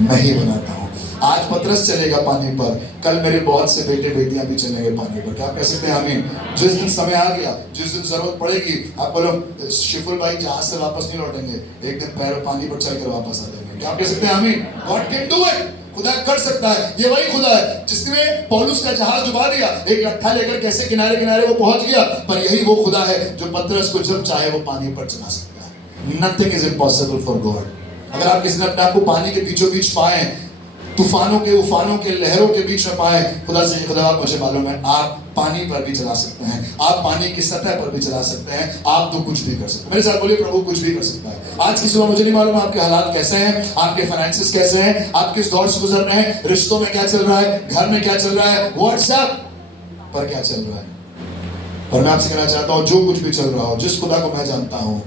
मैं ही बनाता हूं। आज पतरस चलेगा पानी पर, कल मेरे बहुत से बेटे बेटियां भी चलेंगे पानी पर। क्या आप कह सकते हैं आमीन? जिस दिन समय आ गया, जिस दिन जरूरत पड़ेगी, आप बोलो शिफुल भाई जहाज से वापस नहीं लौटेंगे, एक दिन पैर पानी पर चलकर वापस आ जाएंगे। क्या आप कह सकते हैं आमीन? गॉड कैन डू इट, खुदा कर सकता है। ये वही खुदा है जिसने पौलुस का जहाज डुबा दिया, एक लट्ठा लेकर कैसे किनारे किनारे वो पहुंच गया। पर यही वो खुदा है जो पतरस को जब चाहे वो पानी पर चला सकता है। Nothing is impossible for God. अगर आप किसी ने अपने आप को पानी के बीचों बीच पाए, तूफानों के उफानों के लहरों के बीच में पाए, खुदा से खुदा आप मुझे मालूम है आप पानी पर भी चला सकते हैं, आप पानी की सतह पर भी चला सकते हैं, आप तो कुछ भी कर सकते हैं। मेरे साथ बोलिए प्रभु कुछ भी कर सकता है। आज की सुबह मुझे नहीं मालूम आपके हालात कैसे हैं, आपके फाइनेंसेस कैसे हैं, आप किस दौर से गुजर रहे हैं, रिश्तों में क्या चल रहा है, घर में क्या चल रहा है, व्हाट्सएप पर क्या चल रहा है। पर मैं आपसे कहना चाहता हूं जो कुछ भी चल रहा हो, जिस खुदा को मैं जानता हूं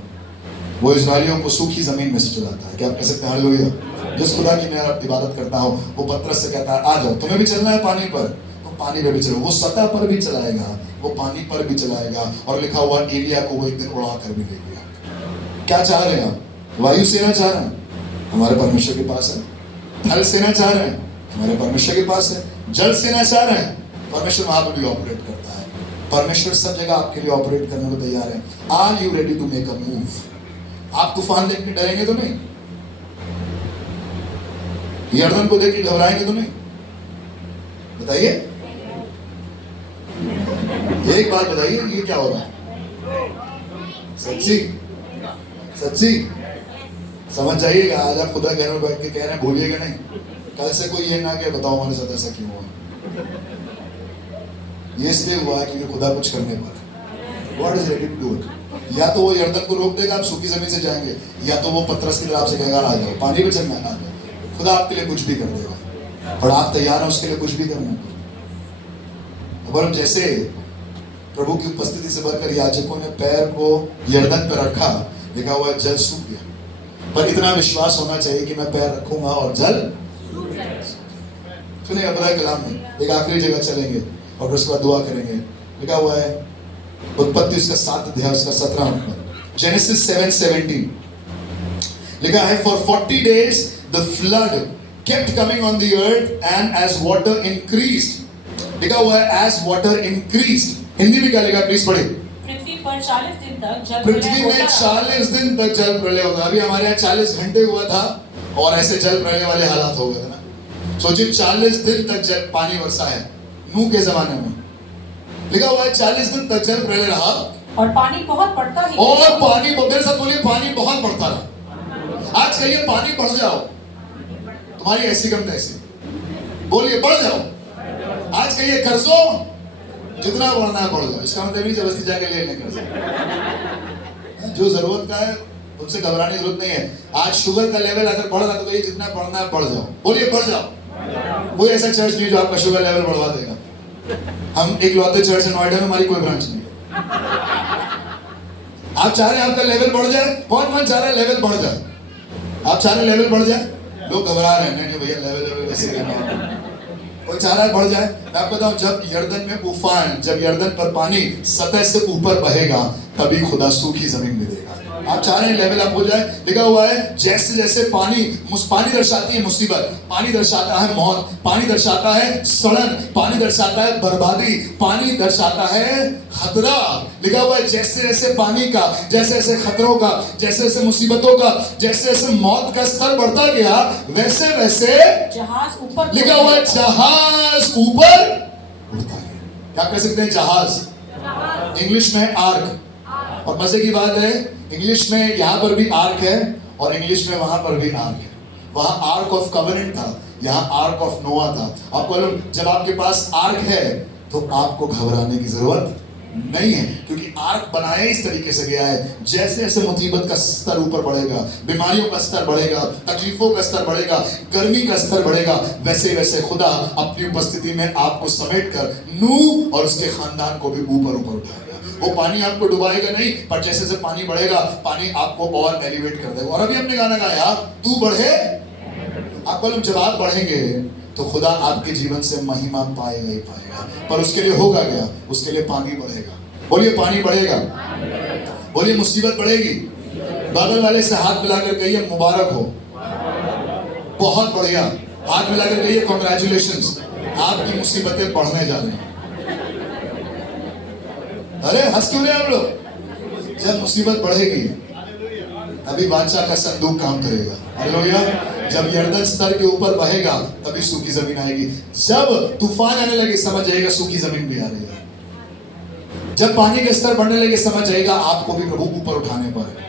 वो इस्राएलियों को सूखी जमीन में से चलाता है। क्या आप कह सकते हैं हालेलुया? जिस खुदा की मैं इबादत करता हूं वो पतरस से कहता है आ जाओ, तुम्हें भी चलना है पानी पर, तो पानी पर भी चलो। वो सतह पर भी चलाएगा, वो पानी पर भी चलाएगा। और लिखा हुआ एलिया को वो एक दिन उड़ा कर भी ले गया। क्या चाह रहे हैं आप? वायु सेना चाह रहे हैं, हमारे परमेश्वर के पास है। थल सेना चाह रहे हैं, हमारे परमेश्वर के पास है। जल सेना चाह रहे हैं, परमेश्वर वहां पर भी ऑपरेट करता है। परमेश्वर सब जगह आपके लिए ऑपरेट करने को तैयार है। Are you ready to make a move? आप तूफान देख के डरेंगे तो नहीं, यर्दन को देख के घबराएंगे तो नहीं? बताइए, एक बात बताइए, ये क्या हो रहा है? सच्ची सच्ची समझ जाइएगा। आज आप खुदा कहने बैठ के कह रहे हैं, भूलिएगा नहीं। कल से कोई ये ना कि बताओ हमारे साथ ऐसा क्यों हुआ। ये इसलिए हुआ क्योंकि खुदा कुछ करने पर God is ready to do it. या तो वो यर्दन को रोक देगा, आप सूखी जमीन से जाएंगे, या तो वो पतरस की तरफ से कहेगा आ जाओ, पानी पे चलना आ जाओ। खुदा आपके लिए कुछ भी कर देगा और आप तैयार हैं उसके लिए कुछ भी करने को। और जैसे प्रभु की उपस्थिति से बढ़कर याजकों ने पैर को यर्दन पर रखा, लिखा हुआ है जल सूख गया। पर इतना विश्वास होना चाहिए कि मैं पैर रखूंगा और जल सुनिएगा। खुदा के कलाम में एक आखिरी जगह चलेंगे और उसके बाद दुआ करेंगे। लिखा हुआ है उत्पत्ति उसका 7 अध्याय उसका 17 नंबर, जेनेसिस 7:17 लिखा है for 40 days the flood kept coming on the earth and as water increased। लिखा हुआ है as water increased। हिंदी में क्या लिखा प्लीज पढ़े? पृथ्वी पर 40 दिन तक जल पृथ्वी में 40 दिन तक जल प्रलय होगा। अभी हमारे यहाँ 40 घंटे हुआ था और ऐसे जल प्रलय वाले हालात हो गए थे ना। सोचिए 40 दिन तक जल पानी बरसा है नूह के जमाने में। लिखा हुआ है 40 दिन तक जल प्रलय रहा और पानी बहुत बढ़ता ही, और पानी, मेरे साथ बोलिए पानी बहुत बढ़ता रहा। आज कहिए पानी बढ़ जाओ, तुम्हारी ऐसी कम तैसी, बोलिए बढ़ जाओ। आज कहिए कर्जों जितना बढ़ना है बढ़ जाओ। इसका मतलब नहीं जबरदस्ती जाके ले लें कर्ज, जो जरूरत का है उनसे घबराने की जरूरत नहीं है। आज शुगर का लेवल अगर बढ़ रहा है तो कहिए जितना बढ़ना है बढ़ जाओ, बोलिए बढ़ जाओ। कोई ऐसा चर्च नहीं जो आपका शुगर लेवल बढ़वा देगा। हम एक लौते चर्च है नोएडा में, हमारी कोई ब्रांच नहीं है। आप चाह रहे हैं आपका लेवल बढ़ जाए, कौन मन चाह रहा है लेवल बढ़ जाए? आप चाह रहे हैं लेवल बढ़ जाए, लोग घबरा रहे हैं नहीं भैया लेवल वैसे करना। कोई चाह रहा है बढ़ जाए। मैं आपको बताऊं जब यर्दन में उफान, जब यर्दन पर पानी सतह से ऊपर बहेगा तभी खुदा सूखी जमीन में देगा। आप चाह रहे हैं लेवल अप हो जाए। लिखा हुआ है जैसे जैसे पानी दर्शाती है मुसीबत, पानी दर्शाता है मौत, पानी दर्शाता है सड़न, पानी दर्शाता है बर्बादी, पानी दर्शाता है खतरा। लिखा हुआ है जैसे जैसे पानी का, जैसे जैसे खतरों का, जैसे जैसे मुसीबतों का, जैसे जैसे मौत का स्तर बढ़ता गया वैसे वैसे जहाज ऊपर, लिखा हुआ है जहाज ऊपर उड़ता है। क्या कह सकते हैं? जहाज। इंग्लिश में आर्क। और मजे की बात है इंग्लिश में यहाँ पर भी आर्क है और इंग्लिश में वहां पर भी आर्क है। वहां आर्क ऑफ कवेनेंट था, यहाँ आर्क ऑफ नोआ था। आपको जब आपके पास आर्क है तो आपको घबराने की जरूरत नहीं है, क्योंकि आर्क बनाया इस तरीके से गया है, जैसे जैसे मुसीबत का स्तर ऊपर बढ़ेगा, बीमारियों का स्तर बढ़ेगा, तकलीफों का स्तर बढ़ेगा, गर्मी का स्तर बढ़ेगा, वैसे वैसे खुदा अपनी उपस्थिति में आपको समेट कर नूह और उसके खानदान को भी ऊपर ऊपर उठाएगा। वो पानी आपको डुबाएगा नहीं, पर जैसे जैसे पानी बढ़ेगा, पानी आपको और एलिवेट कर देगा। और अभी हमने गाना गाया, तू बढ़े। आप बोलो जब आप बढ़ेंगे तो खुदा आपके जीवन से महिमा पाएगा ही पाएगा, पर उसके लिए होगा क्या? उसके लिए पानी बढ़ेगा। बोलिए पानी बढ़ेगा, बोलिए मुसीबत बढ़ेगी। बगल वाले से हाथ मिलाकर कहिए मुबारक हो, बहुत बढ़िया। हाथ मिलाकर कहिए कॉन्ग्रेचुलेशंस, आपकी मुसीबतें बढ़ने जा रही हैं। अरे हंस क्यों रहे आप लोग? जब मुसीबत बढ़ेगी तभी बादशाह का संदूक काम करेगा। हालेलुया। जब यरदन स्तर के ऊपर बहेगा तभी सूखी जमीन आएगी। जब तूफान आने लगे समझ जाएगा सूखी जमीन भी आ रही है। जब पानी के स्तर बढ़ने लगे समझ जाएगा आपको भी प्रभु ऊपर उठाने पर है।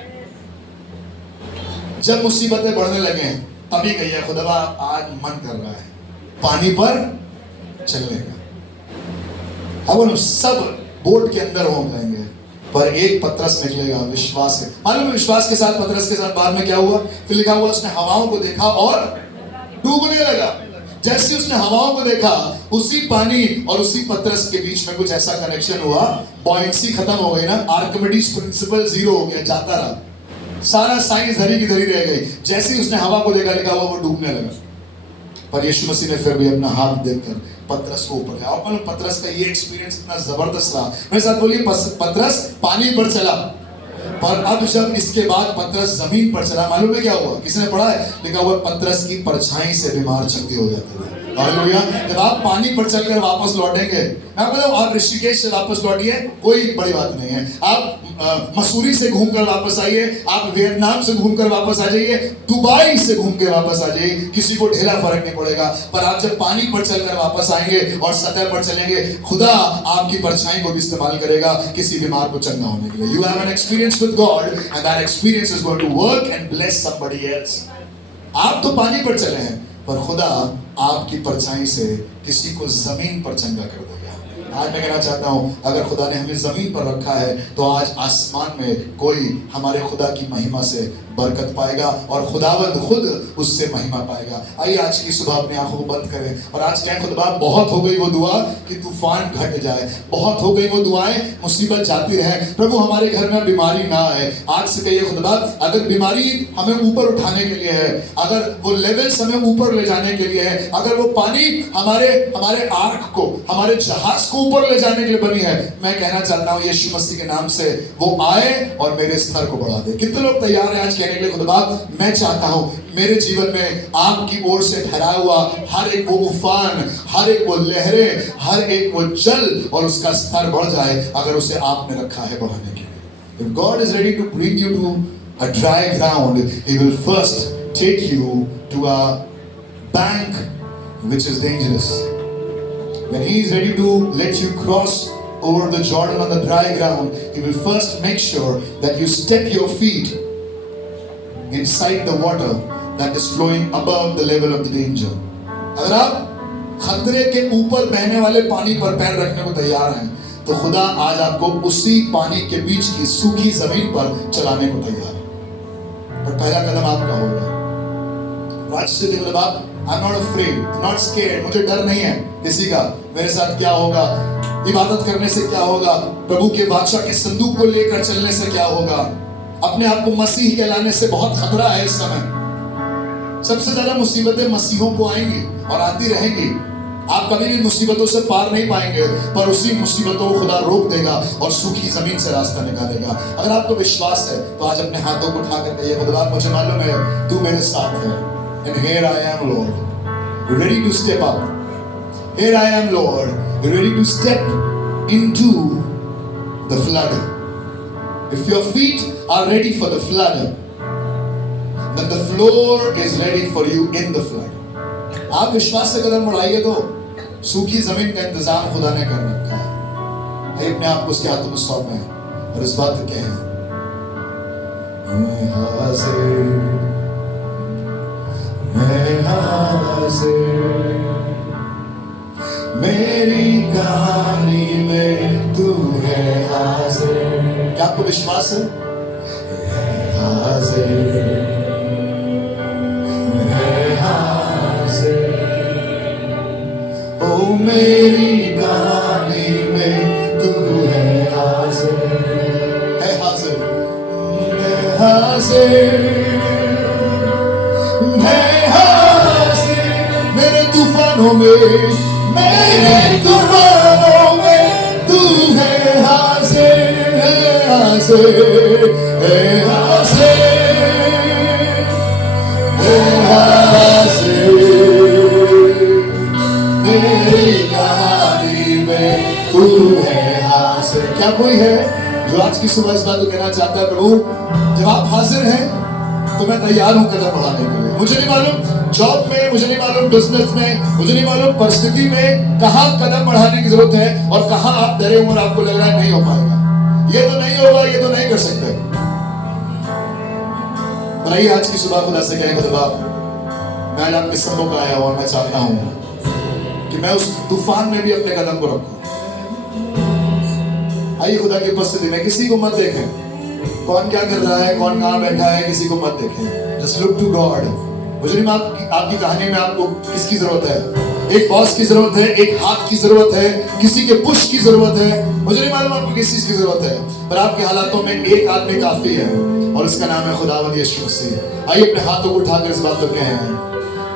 जब मुसीबतें बढ़ने लगे तभी कहिए खुदा आज मन कर रहा है पानी पर चलने का। अब हम सब बोट के अंदर हो जाएंगे, पर एक पतरस निकलेगा विश्वास से। मालूम विश्वास के साथ पतरस के साथ बाद में क्या हुआ? फिर लिखा हुआ उसने हवाओं को देखा और डूबने लगा। जैसे उसने हवाओं को देखा, उसी पानी और उसी पतरस के बीच में कुछ ऐसा कनेक्शन हुआ, बॉयंसी खत्म हो गई ना, आर्किमिडीज प्रिंसिपल जीरो हो गया, जाता रहा, सारा साइंस धरी की धरी रह गई। जैसे ही उसने हवा को देखा, लिखा हुआ वो डूबने लगा। पर यीशु मसीह ने फिर भी अपना हाथ देखकर पतरस को ऊपर लिया। और पतरस का ये एक्सपीरियंस इतना जबरदस्त रहा। मेरे साथ बोलिए, पतरस पानी पर चला, पर अब जब इसके बाद पतरस जमीन पर चला, मालूम है क्या हुआ? किसने पढ़ा है? लिखा हुआ पतरस की परछाई से बीमार चंगे हो जाते थे। हालेलुया। जब आप पानी पर चलकर वापस लौटेंगे, मैं बोलूं आप ऋषिकेश से वापस लौटिए, कोई बड़ी बात नहीं है। आप मसूरी से घूमकर वापस आइए, आप वियतनाम से घूमकर वापस आ जाइए, दुबई से घूम के वापस आ जाइए, किसी को ढेला फर्क नहीं पड़ेगा। पर आप जब पानी पर चलकर वापस आएंगे और सतह पर चलेंगे, खुदा आपकी परछाई को भी इस्तेमाल करेगा किसी बीमार को चंगा होने के लिए। You have an experience with God and that experience is going to work and bless somebody else. आप तो पानी पर चले हैं, पर खुदा आपकी परछाई से किसी को जमीन पर चंगा कर देगा। आज मैं कहना चाहता हूं, अगर खुदा ने हमें जमीन पर रखा है तो आज आसमान में कोई हमारे खुदा की महिमा से बरकत पाएगा और खुदावंद खुद उससे महिमा पाएगा। आइए आज की सुबह अपनी आंखों को बंद करें और आज कहें, खुदा बहुत हो गई वो दुआ कि तूफान घट जाए, बहुत हो गई वो दुआएं मुसीबत जाती रहे, प्रभु हमारे घर में बीमारी ना आए। आज से कहिए, खुदा अगर बीमारी हमें ऊपर उठाने के लिए है, अगर वो लेवल्स हमें ऊपर ले जाने के लिए है, अगर वो पानी हमारे आर्क को, हमारे जहाज को ऊपर ले जाने के लिए बनी है, मैं कहना चाहता हूं यीशु मसीह के नाम से वो आए और मेरे स्तर को बढ़ा दे। कितने लोग तैयार हैं आज कहने के लिए, खुदा मैं चाहता हूं मेरे जीवन में आपकी ओर से ठहराया हुआ हर एक वो उफान, हर एक वो लहरें, हर एक वो जल और उसका स्तर बढ़ जाए, अगर उसे आपने रखा है बढ़ाने के लिए। If God is ready to bring you to a dry ground, He will first take you to a bank which is dangerous. When He is ready to let you cross over the Jordan on the dry ground, He will first make sure that you step your feet inside the water that is flowing above the level of the danger. अगर आप खतरे के ऊपर बहने वाले पानी पर पैर रखने को तैयार हैं, तो खुदा आज आपको उसी पानी के बीच की सूखी जमीन पर चलाने को तैयार है। पर पहला कदम आपका होगा। आज से देखो बाप, I'm not afraid, not scared, मुझे डर नहीं है किसी का। मेरे साथ क्या होगा, इबादत करने से क्या होगा, प्रभु के बादशाह के संदूक को लेकर चलने से क्या होगा, अपने आप को मसीह कहलाने से बहुत खतरा है। इस समय सबसे ज्यादा मुसीबतें मसीहों को आएंगी और आती रहेंगी। आप कभी भी मुसीबतों से पार नहीं पाएंगे, पर उसी मुसीबतों को खुदा रोक देगा और सूखी जमीन से रास्ता निकालेगा। अगर आपको विश्वास है तो आज अपने हाथों को उठाकर कहिए, खुदा मुझे मालूम है तू मेरे साथ है। And here I am, Lord, ready to step up. Here I am, Lord, ready to step into the flood. If your feet are ready for the flood, then the floor is ready for you in the flood. आप विश्वास से कदम बढ़ाइए तो सूखी जमीन का इंतजाम खुदा ने कर रखा है। आइए अपने आप को उसके हाथों में सौंपें और इस बात को कहें, मैं हाजिर, मेरी कहानी में तू है। आपको विश्वास है? हाजिर, मैं हाजिर, ओ मेरी कहानी में तू है हाजिर, है हाजिर, मैं हाजिर, मैं हाजिर, मेरे तूफानों में, मेरे तूफानों में तू है हाजिर, है हाजिर, है हाजिर, है हाजिर, मेरी कहानी में तू है हाजिर। क्या कोई है जो आज की सुबह इस बात को कहना चाहता है, प्रभु जब आप हाजिर हैं तो मैं तैयार हूं कदम बढ़ाने के लिए। मुझे नहीं मालूम जॉब में, मुझे नहीं मालूम बिजनेस में, मुझे नहीं मालूम परिस्थिति में कहां कदम बढ़ाने की जरूरत है और कहां आप डरे हुए और आपको लग रहा है नहीं हो पाएगा, ये तो नहीं होगा, ये तो नहीं कर सकते। पर आइए आज की सुबह खुदा से कहें, खुदा मैं आज आपके सम्मुख आया हूं और मैं चाहता हूं कि मैं उस तूफान में भी अपने कदम को रखूं। आइए खुदा की उपस्थिति में किसी को मत देखें कौन क्या कर रहा है, कौन कहां बैठा है, किसी को मत देखें। Just look to God. मुझे नहीं आपकी कहानी में आपको किसकी जरूरत है? एक बॉस की जरूरत है, एक हाथ की जरूरत है, किसी के पुश की जरूरत है, मुझे नहीं मालूम आपको किस चीज की जरूरत है, पर आपके हालातों में एक आदमी काफी है और उसका नाम है खुदावंद यीशु मसीह। आइए अपने हाथों को उठाकर इस बात को कहें,